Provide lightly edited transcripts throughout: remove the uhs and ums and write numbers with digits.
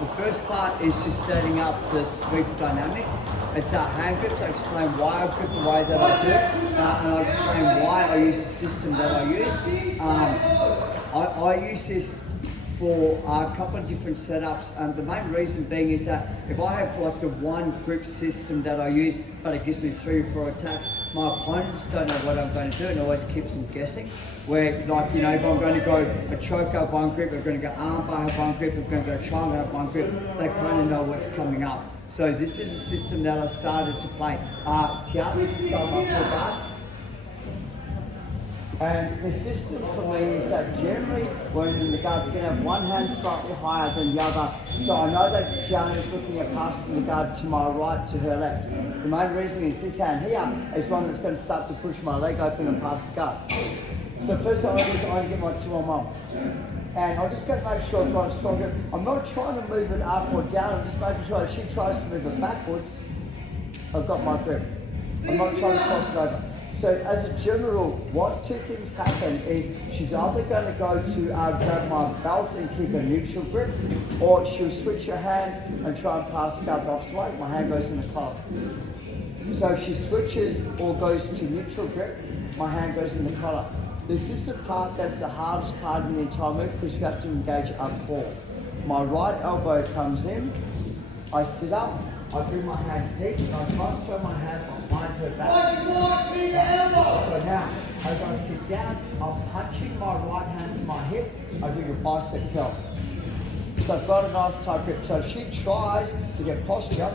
The first part is just setting up the sweep dynamics. It's our hand grips. I explain why I grip the way that I do, and I explain why I use the system that I use. I use this for a couple of different setups. The main reason being is that if I have like the one grip system that I use, but it gives me 3 or 4 attacks, my opponents don't know what I'm going to do, and always keeps them guessing. Where, like, you know, if I'm going to go a choke up one grip, I'm going to go armbar have one grip, I'm going to go triangle have one grip, they kind of know what's coming up. So this is a system that I started to play. Tiaras, so I'm up for that. And the system for me is that generally when in the guard, you're going to have one hand slightly higher than the other. So I know that Tiana is looking at passing the guard to my right, to her left. The main reason is this hand here is one that's going to start to push my leg open and pass the guard. So first thing I do is I get my 2-on-1. And I'm just going to make sure I've got a strong grip. I'm not trying to move it up or down, I'm just making sure if she tries to move it backwards, I've got my grip. I'm not trying to cross it over. So as a general, what 2 things happen is she's either going to go to grab my belt and keep a neutral grip, or she'll switch her hands and try and pass the guard the opposite way. My hand goes in the collar. So if she switches or goes to neutral grip, my hand goes in the collar. This is the part that's the hardest part in the entire move because we have to engage our core. My right elbow comes in, I sit up, I bring my hand deep, and I try and throw my hand behind her back. So now, as I sit down, I'm punching my right hand to my hip, I do a bicep curl. So I've got a nice tight grip. So if she tries to get posture,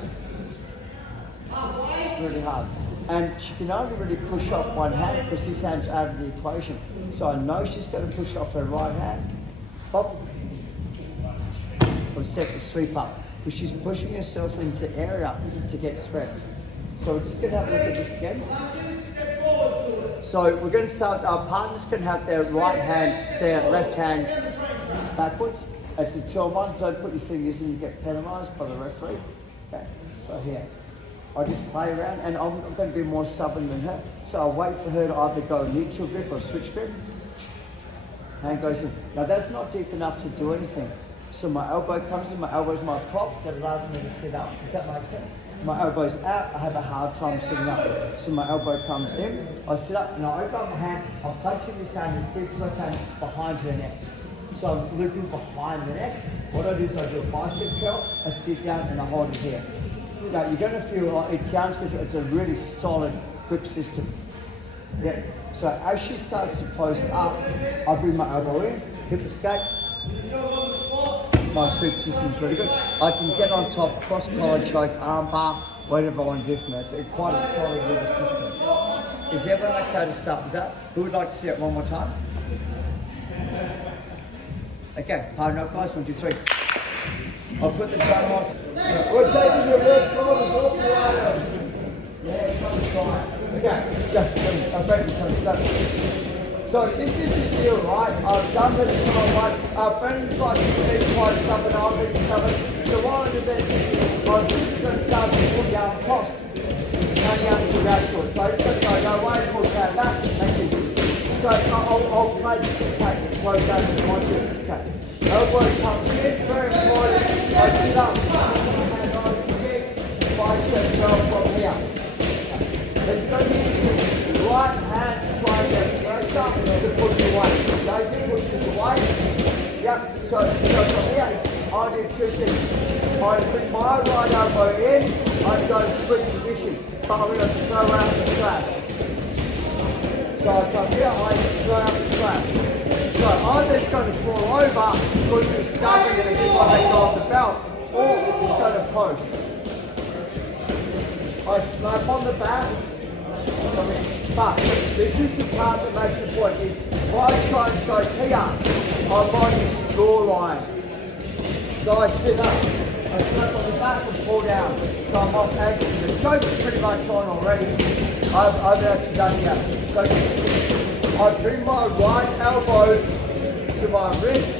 it's really hard. And she can only really push off one hand because this hand's out of the equation. So I know she's going to push off her right hand. Pop. Or set the sweep up. Because she's pushing herself into area to get swept. So we're just going to have a look at this again. So we're going to start, our partners can have their right hand, their left hand backwards. It's a 2-on-1. Don't put your fingers in, you get penalised by the referee. Okay, so here. I just play around, and I'm going to be more stubborn than her. So I'll wait for her to either go neutral grip or switch grip. Hand goes in. Now that's not deep enough to do anything. So my elbow comes in, my elbow is my prop that allows me to sit up. Does that make sense? My elbow's out, I have a hard time sitting up. So my elbow comes in, I sit up and I open up my hand, I'm punching this hand as deep as I can behind her neck. So I'm looping behind the neck. What I do is I do a bicep curl, I sit down and I hold it here. Now you're going to feel like it's a really solid grip system. Yeah. So as she starts to post up, I bring my elbow in, hip escape. My sweep system's really good. I can get on top, cross collar choke, arm bar, whatever I want to do from that. It's quite a solid little system. Is everyone okay to start with that? Who would like to see it one more time? Okay, hard enough guys, 1, 2, 3. I'll put the time on. We're taking your left shoulders off the right. Yeah, come try. Okay, I'm ready to start. So this is the deal, right? I've done this for my wife. Our friends like to be quite stubborn, I've been stubborn. So what I do then, I'm just going to start to pull down cross. And you have to do that short. So it's going to go away, pull down that, thank you. So I'll play this attack, slow down to my two. Okay. Elbow comes in, very important. I sit up, hand on the kick, bicep curl from here. Let's go into right hand, try and get pressure to push away. Daisy pushes away. Yep, so from here, I do 2 things. I bring my right elbow in, I go to switch position, but I'm going to throw out the trap. So I come here, I throw out the trap. So I'm just going to fall over, because it's stubborn and if I go off the belt, or it's just going to post. I slap on the back. But this is the part that makes the point is if I try and choke here, I'm on this jawline. So I sit up, I slap on the back and pull down. So I'm off angle. The choke is pretty much on already. I've actually done here. So I bring my right elbow to my wrist.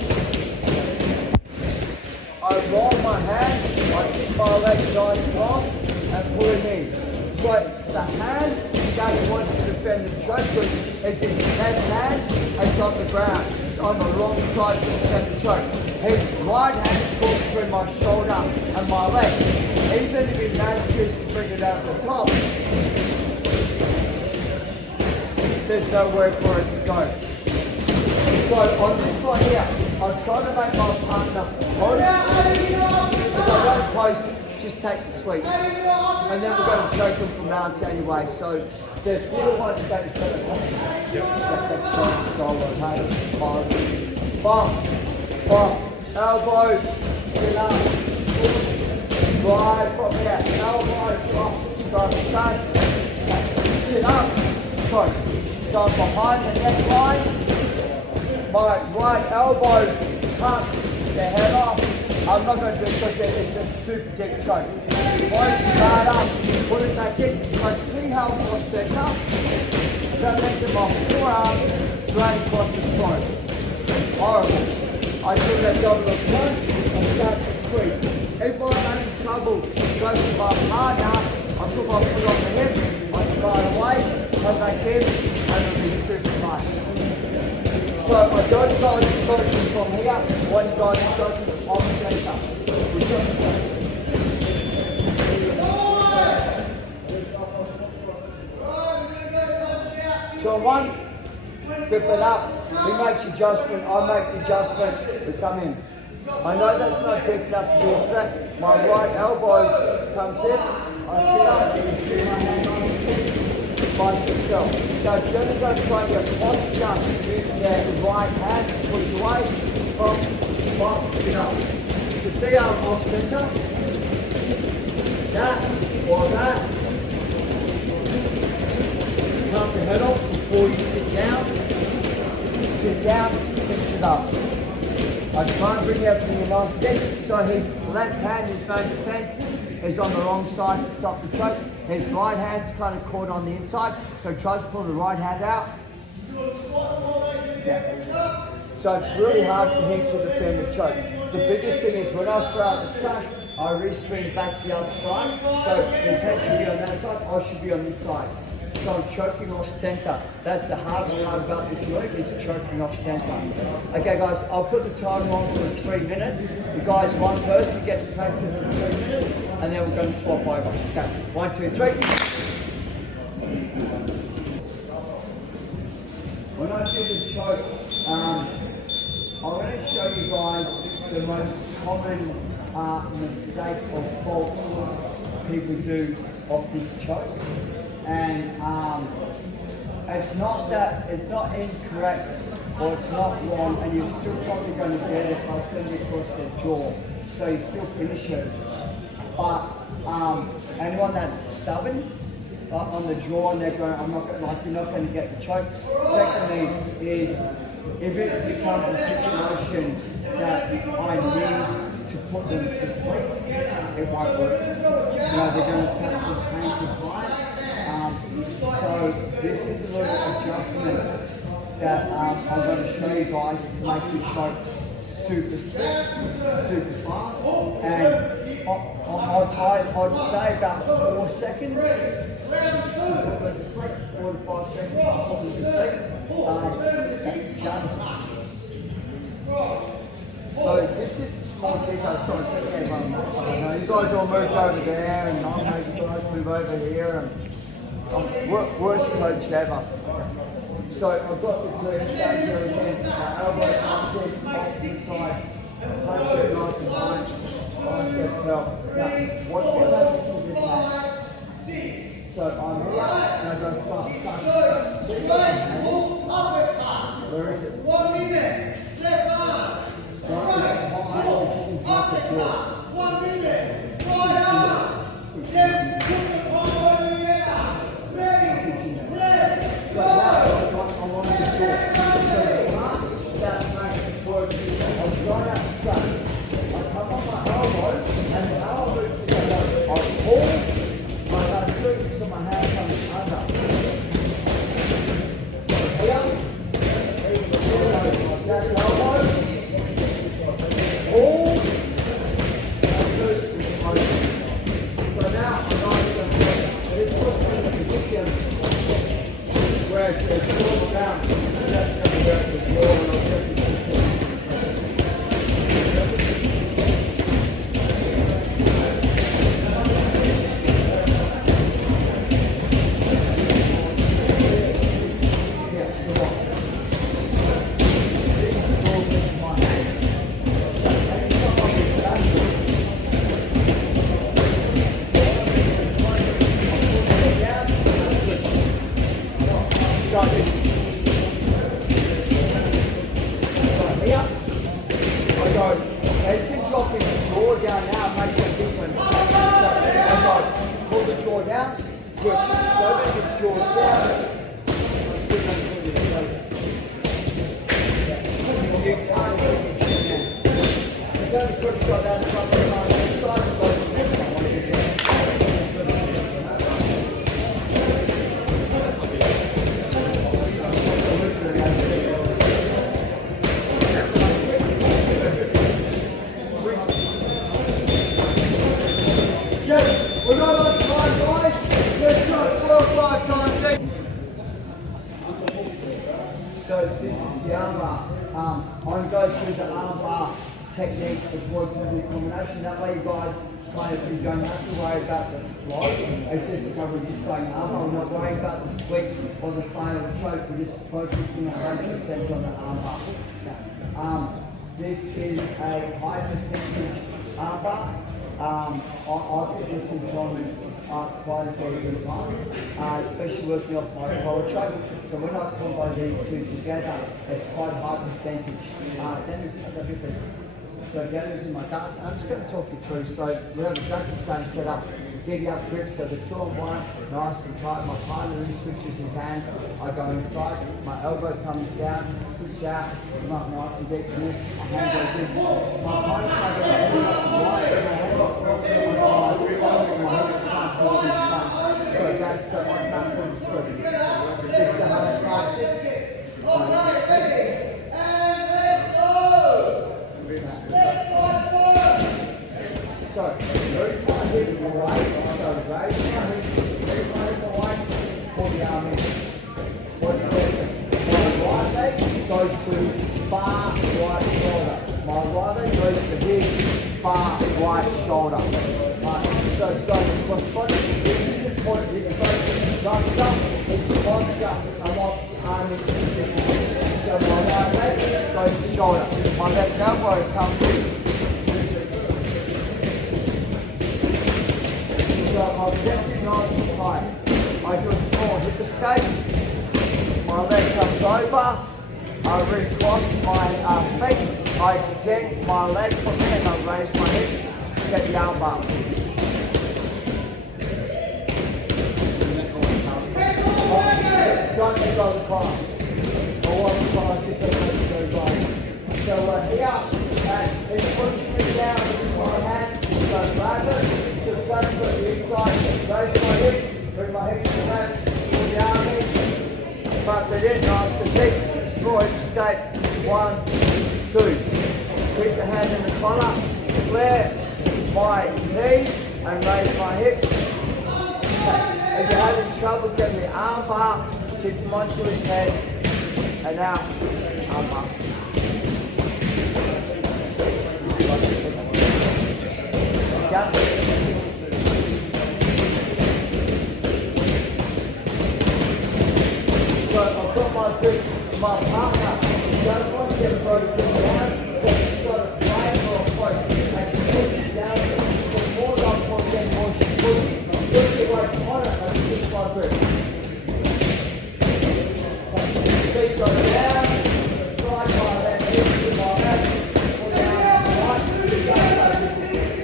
I roll my hand, I keep my legs nice and long and pull it in. So the hand that wants to defend the choke is his left hand and it's on the ground. It's on the wrong side to defend the choke. his right hand pulls through my shoulder and my leg. Even if he manages to bring it over the top, there's nowhere for it to go. So on this one here, I'm trying to make my partner close. If I don't close, just take the sweep. And then we're going to choke them from out anyway. So there's little ones that is better. That choke solo, hey, bump, elbow, chin up, right from here, elbow, drop, chin up, choke. So behind the neck line, my right elbow cuts the head off. I'm not going to do it because it's a super deep choke. Once you start up, put it back in. But see how it was set up? Don't let them off forearm, drain across the throat. Horrible. I do that double of punch and start to squeeze. If I'm having trouble stroking my partner, I put my foot on the hip, I slide away, come back in, and it'll be super tight. So I don't go stroking from here, one guy stroking off center. So one, grip it up, he makes adjustment, I make the adjustment, we come in. I know that's not deep enough to be a threat. My right elbow comes in, I sit up, shoot my hand on the hip, find myself. So Johnny's going to try and get posture using their right hand to push away, pop, sit up. To see how I'm off center, that or that. Cut the head off before you sit down, finish it up. I try and bring everything in on deck, so his left hand is going defensive, he's on the wrong side to stop the choke. His right hand's kind of caught on the inside, so he tries to pull the right hand out. Yeah. So it's really hard for him to defend the choke. The biggest thing is when I throw out the choke, I re-swing back to the other side, so his head should be on that side, I should be on this side. So I'm choking off center. That's the hardest part about this move, is choking off center. Okay guys, I'll put the timer on for 3 minutes. You guys, one person get to practice it for 3 minutes, and then we're going to swap over. Okay, 1, 2, 3. When I do the choke, I'm going to show you guys the most common mistake or fault people do of this choke. And it's not incorrect or it's not wrong, and you're still probably going to get it by sending it across their jaw, so you still finish it. But anyone that's stubborn on the jaw and they're going, you're not going to get the choke. Secondly, is if it becomes a situation that I need to put them to sleep, it won't work. They're going to take the pain to fight. So this is a little adjustment that I'm going to show you guys to make the choke super slick, super fast, and I'd say about 4 seconds. 4 to 5 seconds, probably to sleep. So this is small detail. Sorry, you guys all moved over there, and I'm making you guys move over here. And worst coach ever. So I've got the glute down here again. My elbow comes in, off to the side. Punch it right behind. Bicep curl. Now, what happens to this hand? So I'm here and I go front. See my hand? Where is it? 1 minute. Left arm. Right behind the door. 1 minute. Right arm. Left foot on the air. Ready. Set. Go. I'm on the door. So that makes work. I'm right out the front. I come on my elbow and the elbow together. I pull my surface of my hand comes under. So here. That elbow. Pull. switch. So make his jaws down. You can't get your chin down. It's only quick shot that front of the line. It's like to go to the next one. What is it? We're not on time, guys. Let's go 4 or 5 times. So this is the armbar. I'm going to go through the armbar technique of working with the combination. That way you guys you don't have to worry about the flow. It's just we're just going armbar. We're not worrying about the sweep or the fly or the choke. We're just focusing 100% on the armbar. This is a high percentage armbar. I think this implements quite a fair bit of time, especially working off my collar choke. So when I combo these two together, it's quite a high percentage. So again, this is my duck. I'm just going to talk you through. So we have a duck stand set up, giddy up grip. So the 2-on-1, nice and tight. My partner really switches his hands. I go inside. My elbow comes down, switch out. I'm up nice and deep. And this, my hand goes in. My partner's going to get right, and my hand off my head can't hold his front. So that's my back comes through. Just to have a tight. All right, ready? And let's go! So, raise my hip away, so raise my hip away, pull the arm in. What do you do? My right leg goes to far right shoulder. My right leg goes to his far right shoulder. Right, so what's funny, this is important, this goes jumps up, it's posture, and what arm is position. So my right leg goes to shoulder. My left elbow comes in. So I'll get it nice and tight. I do a small hip escape. My leg comes over. I recross my feet. I extend my leg from here and I raise my hips. Get the arm bar. Don't go across. I want to try this and go by. So here, and it's pushing me down with my hand. So grab it. Just go to the inside, raise my hips, bring my hips to the back, pull the arm in, front it in, nice and deep, small hip escape, 1, 2. Keep the hand in the collar, flare my knee and raise my hips. If you're having trouble getting the arm bar, tip them onto his head and out, arm bar. Okay. So I've got my partner, don't want to get broken down, so she's got a flame or a post, and she pushes down, the more I push in, more she pushes. Push it right on it, and push my grip. Feet go down, slide my left hip to my left, pull down my right,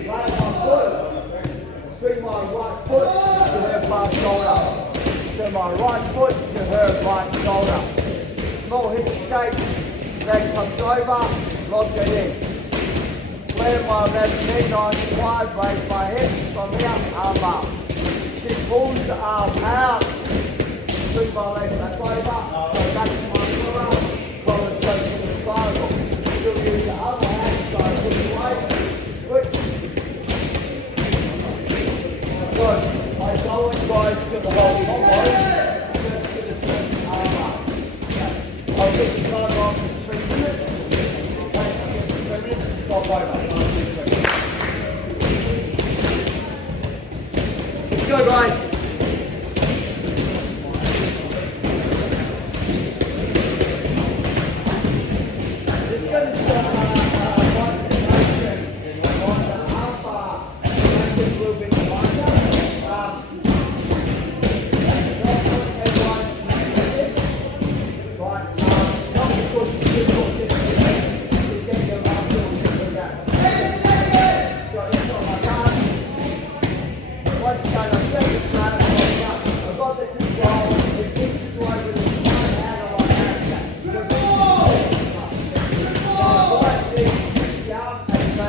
right my foot, swing my right foot to her far shoulder. So my right foot to her right shoulder. Small hip escape, leg comes over, lock it in. Flare my left knee nice and wide, raise my hips from here, arm up. She pulls the arm out, swing my leg back over, go back to my shoulder, follow it close to the spinal. Still use the other hand, so I push away, switch. Good. I go and rise to the whole combo. Just to the first arm up. I'll get the time on for 3 minutes. Wait for 3 minutes and stop over. Let's go, guys. Just going to start one motion on the arm bar. Make it a little bit wider. Once again, I'm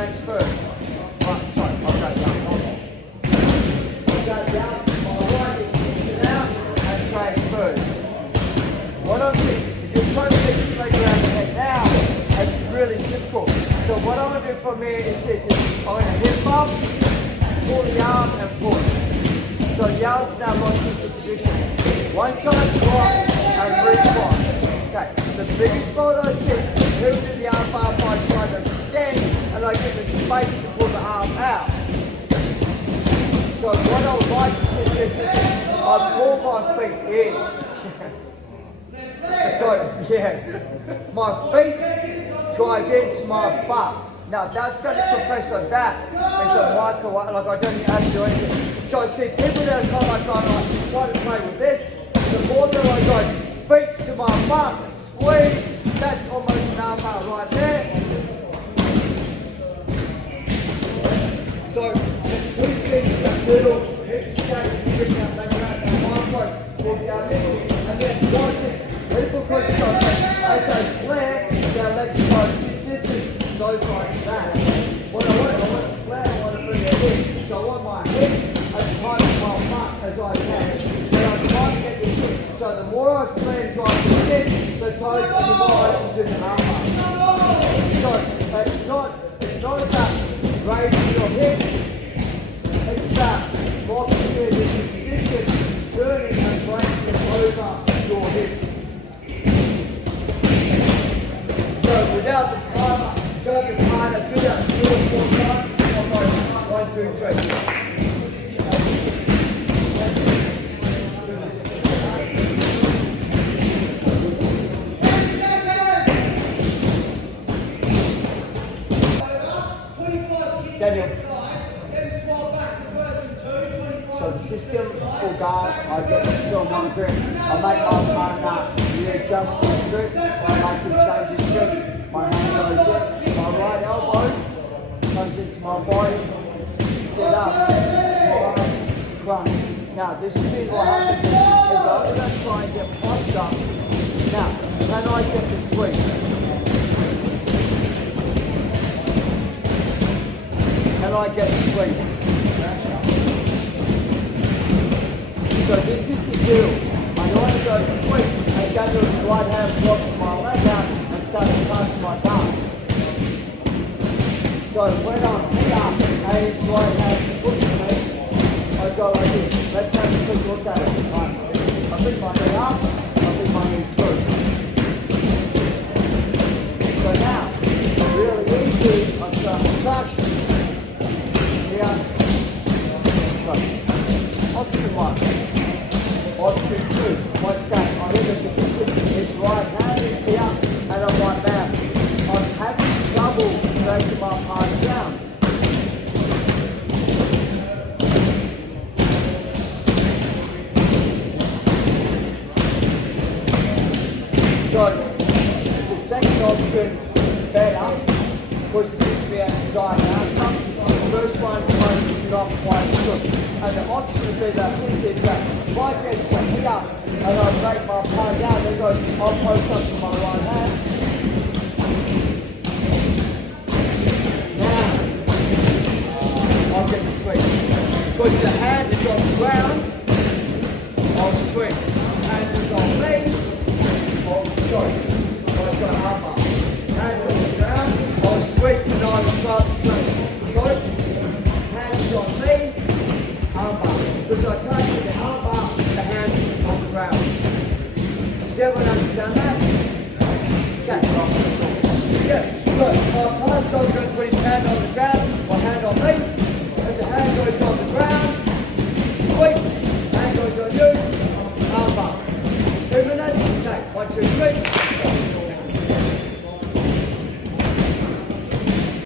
hands first. Right, sorry, I'll go down. I'll go down, my right is kicking out and transfers. What I'm doing, if you're trying to get this leg around the head now, it's really difficult. So what I'm going to do from here is this, I'm going to hip bump, pull the arm and push. So the arm's now locked into position. One side cross and recross. Okay, the biggest fault I see is moving the arm bar by trying to extend and I get the space to pull the arm out. So what I would like to do is I pull my feet in. So yeah, my feet drive into my butt. Now that's going to compress on that. It's a microwave, like I don't even have to do anything. So I see people that are kind of like try to play with this. The more that I go feet to my butt and squeeze, that's almost an armbar right there. So the two things, that little hip shake, bring that leg around that microwave, will be our middle. And then watch it. People put something as a flare, their legs go this distance, goes like that. What I want to flare, I want to bring it in. So I want my head as tight as my butt as I can. And I'm trying to get this in. So the more I flare and drive this in, the tighter the more I can do the armbar. So it's not about raising your head, it's about locking you in this position, turning and bringing it over your hip. So without the timer, go behind and do that 3 or 4 times. I'll go 1, 2, 3. Daniel. So the system full guard, I get the still one grip. I make my partner readjust his grip, I make him change his grip. My hand goes in, my right elbow comes into my body, set up, crunch. Now this is what happens is I'm going to try and get punched up. Now, can I get the sweep? Can I get the sweep? So this is the deal. I want to go quick and gather the right hand block my leg out and start to touch my thumb. So when I'm here and his right hand pushes me, I go like this. Let's have a quick look at it. Right. I bring my knee up, I bring my knee through. So now, really easy, I start to touch. Here, option 1, option 2, what's that? I'm in the position, his right hand is here, and I'm like that. I'm having trouble breaking my arm down. So, the second option, better, pushes me outside outcome. The first one is not quite good. And the option would be that this is that if I get to here and I break my palm down, then I'll post up to my right hand. Now, I'll get the sweep. Because the hand is on the ground,